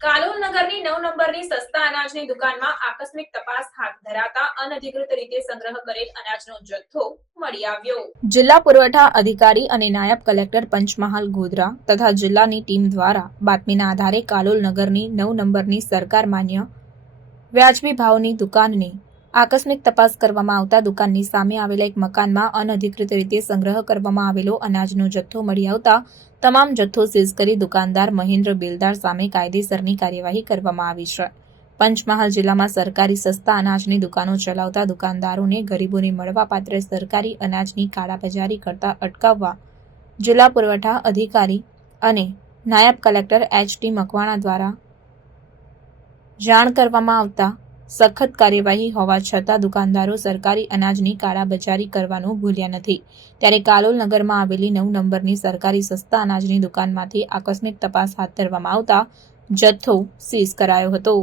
કાલોલ નગરની 9 નંબરની સસ્તા અનાજની દુકાનમાં આકસ્મિક તપાસ હાથ ધરાતા અનધિકૃત રીતે સંગ્રહ કરેલ અનાજનો જથ્થો મળી આવ્યો। જિલ્લા પુરવઠા અધિકારી અને નાયબ કલેક્ટર પંચમહાલ ગોધરા તથા જિલ્લાની ટીમ દ્વારા બાતમીના આધારે કાલોલ નગરની 9 નંબરની સરકાર માન્ય વ્યાજબી ભાવની દુકાનની આકસ્મિક તપાસ કરવામાં આવતા દુકાનની સામે આવેલા એક મકાનમાં અનધિકૃત રીતે સંગ્રહ કરવામાં આવેલો અનાજનો જથ્થો મળી આવતા તમામ જથ્થો સીઝ કરી દુકાનદાર મહેન્દ્ર બિલદાર સામે કાયદેસરની કાર્યવાહી કરવામાં આવી છે। પંચમહાલ જિલ્લામાં સરકારી સસ્તા અનાજની દુકાનો ચલાવતા દુકાનદારોને ગરીબોને મળવાપાત્ર સરકારી અનાજની કાળાબજારી કરતા અટકાવવા જિલ્લા પુરવઠા અધિકારી અને નાયબ કલેક્ટર એચ.ટી. મકવાણા દ્વારા જાણ કરવામાં આવતા સખત કાર્યવાહી હોવા છતાં દુકાનદારો સરકારી અનાજની કાળાબજારી કરવાનું ભૂલ્યા નથી। ત્યારે કાલોલ નગરમાં આવેલી 9 નંબરની સરકારી સસ્તા અનાજની દુકાનમાંથી આકસ્મિક તપાસ હાથ ધરવામાં આવતા જથ્થો સીઝ કરાયો હતો।